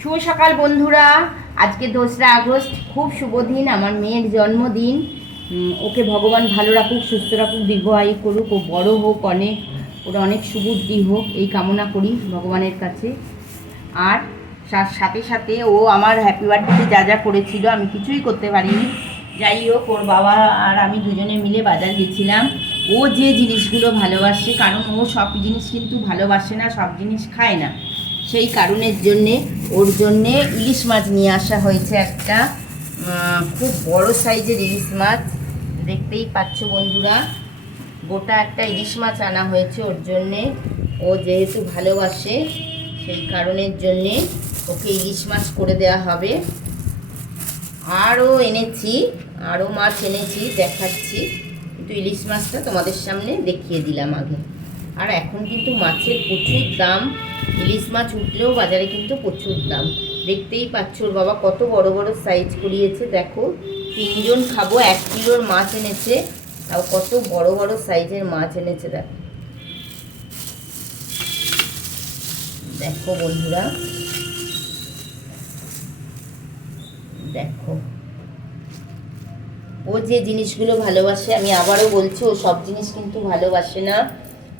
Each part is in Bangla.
শুভ সকাল বন্ধুরা, আজকে 2রা আগস্ট, খুব শুভ দিন, আমার মেয়ের জন্মদিন। ওকে ভগবান ভালো রাখুক, সুস্থ রাখুক, দীর্ঘায়ু করুক, ও বড় হোক, ওরা অনেক সুবুদ্ধি হোক, এই কামনা করি ভগবানের কাছে। আর সাথে সাথে ও আমার হ্যাপি বার্থডেতে যা যা করেছিল আমি কিছুই করতে পারিনি। যাই হোক, ওর বাবা আর আমি দুজনে মিলে বাজার গেছিলাম। ও যে জিনিসগুলো ভালোবাসে, কারণ ও সব জিনিস কিন্তু ভালোবাসে না, সব জিনিস খায় না, সেই কারণের জন্যে ওর জন্যে ইলিশ মাছ নিয়ে আসা হয়েছে। একটা খুব বড় সাইজের ইলিশ মাছ, দেখতেই পাচ্ছ বন্ধুরা, গোটা একটা ইলিশ মাছ আনা হয়েছে ওর জন্যে। ও যেহেতু ভালোবাসে সেই কারণের জন্যে ওকে ইলিশ মাছ করে দেওয়া হবে। আরও মাছ এনেছি, দেখাচ্ছি, কিন্তু ইলিশ মাছটা তোমাদের সামনে দেখিয়ে দিলাম আগে। আর এখন কিন্তু মাছের প্রচুর দাম, ইলিশ মাছ উঠলেও বাজারে কিন্তু প্রচুর দাম। দেখতেই পাচ্ছ ওর বাবা কত বড় বড় সাইজ করিয়েছে, দেখো 3জন খাবো, 1 কিলোর মাছ এনেছে, আর কত বড় বড় সাইজের মাছ এনেছে। দেখো বন্ধুরা, দেখো ও যে জিনিসগুলো ভালোবাসে, আমি আবারও বলছি, ও সব জিনিস কিন্তু ভালোবাসে না।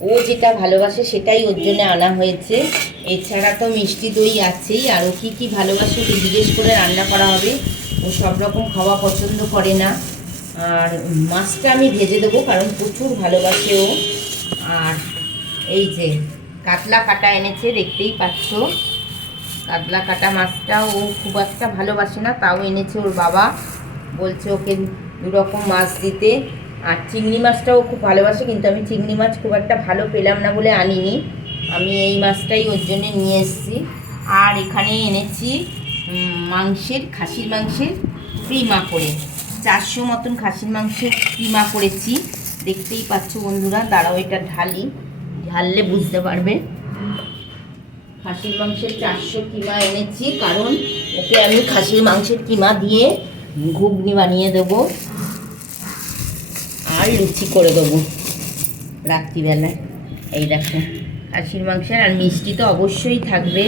ও যেটা ভালোবাসে সেটাই ওর জন্য আনা হয়েছে। এছাড়া তো মিষ্টি দই আছেই, আর ও কী কী ভালোবাসে ওকে জিজ্ঞেস করে রান্না করা হবে। ও সব রকম খাওয়া পছন্দ করে না। আর মাছটা আমি ভেজে দেবো, কারণ প্রচুর ভালোবাসে ও। আর এই যে কাতলা কাটা এনেছে, দেখতেই পাচ্ছ, কাতলা কাটা মাছটা ও খুব একটা ভালোবাসে না, তাও এনেছে ওর বাবা, বলছে ওকে 2 রকম মাছ দিতে। আর চিংড়ি মাছটাও খুব ভালোবাসে, কিন্তু আমি চিংড়ি মাছ খুব একটা ভালো পেলাম না বলে আনিনি, আমি এই মাছটাই ওর জন্য নিয়ে এসেছি। আর এখানে এনেছি খাসির মাংসের কিমা করে, 400 মতন খাসির মাংসের কিমা করেছি, দেখতেই পাচ্ছ বন্ধুরা। দাঁড়াও, এটা ঢাললে বুঝতে পারবে। খাসির মাংসের 400 কিমা এনেছি, কারণ ওকে আমি খাসির মাংসের কিমা দিয়ে ঘুগনি বানিয়ে দেবো আর লুচি করে দেবো রাত্রিবেলায়। এই দেখো খাসির মাংসের, আর মিষ্টি তো অবশ্যই থাকবে,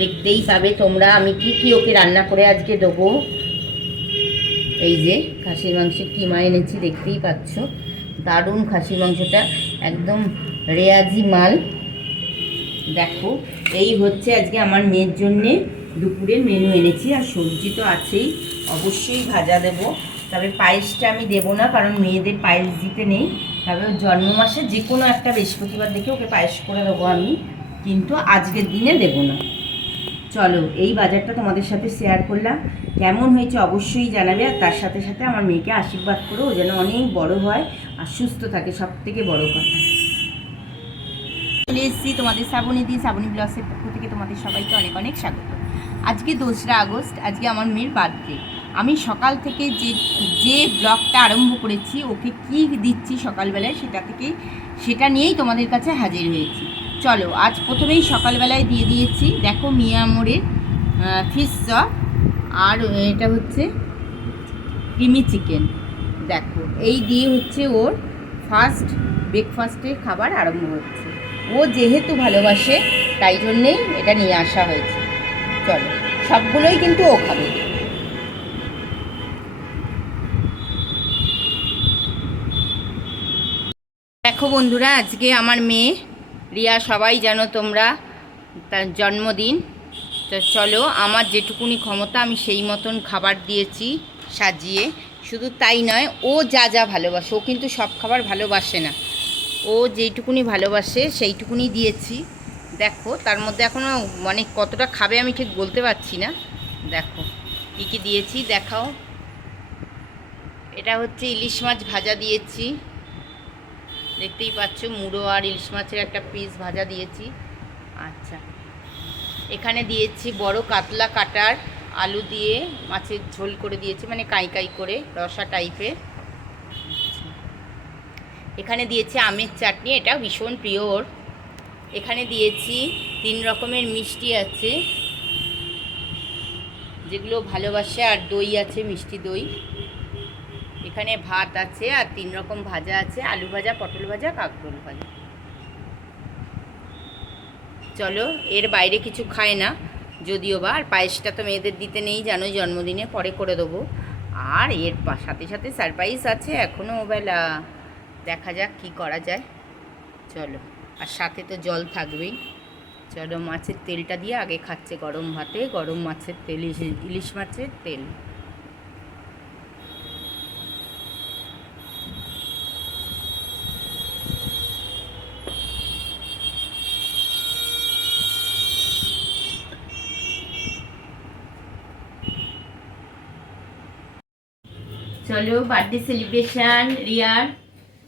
দেখতেই পাবে তোমরা আমি কি কি ওকে রান্না করে আজকে দেবো। এই যে খাসির মাংসের কিমা এনেছি, দেখতেই পাচ্ছ, দারুণ খাসির মাংসটা, একদম রেয়াজি মাল। দেখো, এই হচ্ছে আজকে আমার মেয়ের জন্যে দুপুরের মেনু এনেছি। আর সবজি তো আছেই, অবশ্যই ভাজা দেব, তবে পায়েসটা আমি দেবো না, কারণ মেয়েদের পায়েস দিতে নেই। তবে জন্ম মাসে যে কোনো একটা বৃহস্পতিবার দেখে ওকে পায়েস করে দেবো আমি, কিন্তু আজকের দিনে দেবো না। চলো, এই বাজারটা তোমাদের সাথে শেয়ার করলাম, কেমন হয়েছে অবশ্যই জানাবে। আর তার সাথে সাথে আমার মেয়েকে আশীর্বাদ করো, ও যেন অনেক বড় হয় আর সুস্থ থাকে, সব থেকে বড় কথা। চলে এসেছি তোমাদের শ্রাবণী ব্লগসের পক্ষ থেকে তোমাদের সবাইকে অনেক অনেক স্বাগত। আজকে 2রা আগস্ট, আজকে আমার মেয়ের বার্থডে। আমি সকাল থেকে যে ব্লগটা আরম্ভ করেছি, ওকে কি দিচ্ছি সকালবেলায়, সেটা নিয়েই তোমাদের কাছে হাজির হয়েছি। চলো, আজ প্রথমেই সকালবেলায় দিয়ে দিয়েছি, দেখো, মিয়ামোরের ফিশ চপ, আর এটা হচ্ছে ক্রিমি চিকেন। দেখো, এই দিয়ে হচ্ছে ওর ফার্স্ট ব্রেকফাস্টের খাবার আরম্ভ হচ্ছে। ও যেহেতু ভালোবাসে তাই জন্যেই এটা নিয়ে আসা হয়েছে। চলো, সবগুলোই কিন্তু ও খাবে। দেখো বন্ধুরা, আজকে আমার মেয়ে রিয়া, সবাই জানো তোমরা, তার জন্মদিন। তো চলো, আমার যেটুকুনি ক্ষমতা আমি সেই মতন খাবার দিয়েছি সাজিয়ে। শুধু তাই নয়, ও যা যা ভালোবাসে, ও কিন্তু সব খাবার ভালোবাসে না, ও যেইটুকুনি ভালোবাসে সেইটুকুনি দিয়েছি। দেখো, তার মধ্যে এখনও মানে কতটা খাবে আমি ঠিক বলতে পারছি না। দেখো কী কী দিয়েছি, দেখাও। এটা হচ্ছে ইলিশ মাছ ভাজা দিয়েছি, দেখতেই পাচ্ছ, মুড়ো আর ইলিশ মাছের একটা পিস ভাজা দিয়েছি। আচ্ছা, এখানে দিয়েছি বড় কাতলা কাটার আলু দিয়ে মাছের ঝোল করে দিয়েছি, মানে কাই করে রসা টাইপের। এখানে দিয়েছি আমের চাটনি, এটা ভীষণ প্রিয় ওর। এখানে দিয়েছি 3 রকমের মিষ্টি আছে, যেগুলো ভালোবাসে, আর দই আছে, মিষ্টি দই। এখানে ভাত আছে, আর 3 রকম ভাজা আছে, আলু ভাজা, পটল ভাজা, কাঁকরোল ভাজা। চলো, এর বাইরে কিছু খায় না যদিও বা, আর পায়েসটা তো মেয়েদের দিতে নেই জানোই, জন্মদিনে পরে করে দেবো। আর এর সাথে সাথে সারপ্রাইজ আছে, এখনও ওবেলা, দেখা যাক কি করা যায়। চলো, আর সাথে তো জল থাকবেই। চলো, মাছের তেলটা দিয়ে আগে খাচ্ছে গরম ভাতে, গরম মাছের তেল, ইলিশ মাছের তেল। চলো, বার্থডে সেলিব্রেশন রিয়ার।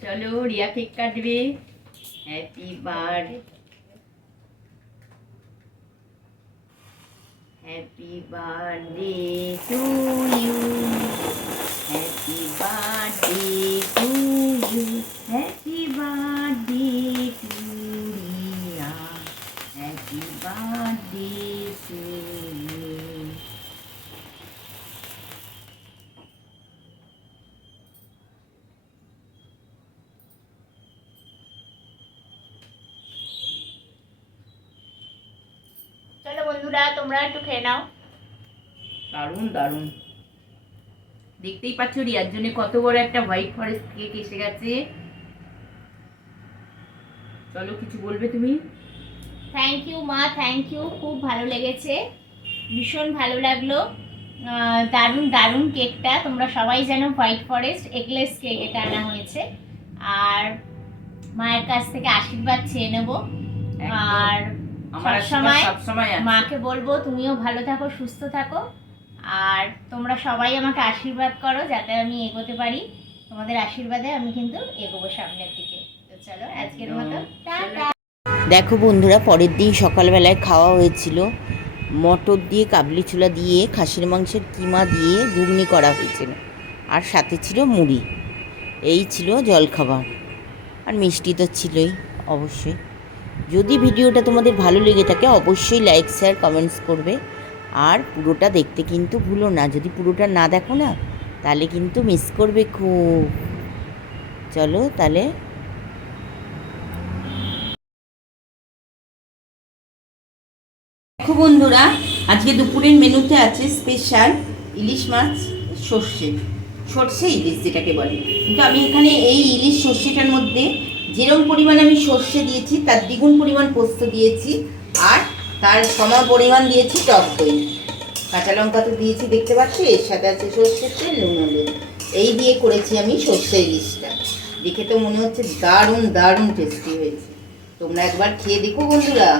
চলো, রিয়া কেক কাটবে। Happy birthday, happy birthday to you, happy birthday to you, happy birthday to Riya, happy birthday to you. চলো বন্ধুরা, তোমরা একটু খেয়ে নাও। দারুণ দারুণ, দেখতেই পাচ্ছ রিয়ার জন্য কত বড় একটা হোয়াইট ফরেস্ট কেক এসে গেছে। চলো, কিছু বলবে তুমি? থ্যাংক ইউ মা, থ্যাংক ইউ, খুব ভালো লেগেছে, ভীষণ ভালো লাগলো। দারুণ দারুণ কেকটা। তোমরা সবাই জানো হোয়াইট ফরেস্ট এগলেস কেক এটা আনা হয়েছে। আর মায়ের কাছ থেকে আশীর্বাদ চেয়ে নেব। আর আমার সবসময় সবসময় মাকে বলবো তুমিও ভালো থাকো, সুস্থ থাকো। আর তোমরা সবাই আমাকে আশীর্বাদ করো যাতে আমি এগোতে পারি। তোমাদের আশীর্বাদে আমি কিন্তু এগোবো সামনের দিকে। তো চলো, আজকের মতো টাটা। দেখো বন্ধুরা, পরের দিন সকালবেলায় খাওয়া হয়েছিল মটর দিয়ে, কাবলি ছোলা দিয়ে, খাসির মাংসের কিমা দিয়ে ঘুগনি করা হয়েছিল, আর সাথে ছিল মুড়ি। এই ছিল জলখাবার, আর মিষ্টি তো ছিলই অবশ্যই। যদি ভিডিওটা তোমাদের ভালো লেগে থাকে অবশ্যই লাইক, শেয়ার, কমেন্টস করবে। আর পুরোটা দেখতে কিন্তু ভুলো না, যদি পুরোটা না দেখো না তাহলে কিন্তু মিস করবে খুব। চলো তাহলে, দেখো বন্ধুরা, আজকে দুপুরের মেনুতে আছে স্পেশাল ইলিশ মাছ, সর্ষে ইলিশ যেটাকে বলে। কিন্তু আমি এখানে এই ইলিশ সর্ষেটার মধ্যে যেরকম পরিমাণ আমি সর্ষে দিয়েছি তার দ্বিগুণ পরিমাণ পোস্ত দিয়েছি, আর তার সম পরিমাণ দিয়েছি টক দই, কাঁচা লঙ্কা তো দিয়েছি দেখতে পাচ্ছি, এর সাথে আছে সর্ষের তেল, নুন হলুদ, এই দিয়ে করেছি আমি সর্ষে ইলিশটা। দেখে তো মনে হচ্ছে দারুণ দারুণ টেস্টি হয়েছে। তোমরা একবার খেয়ে দেখো বন্ধুরা।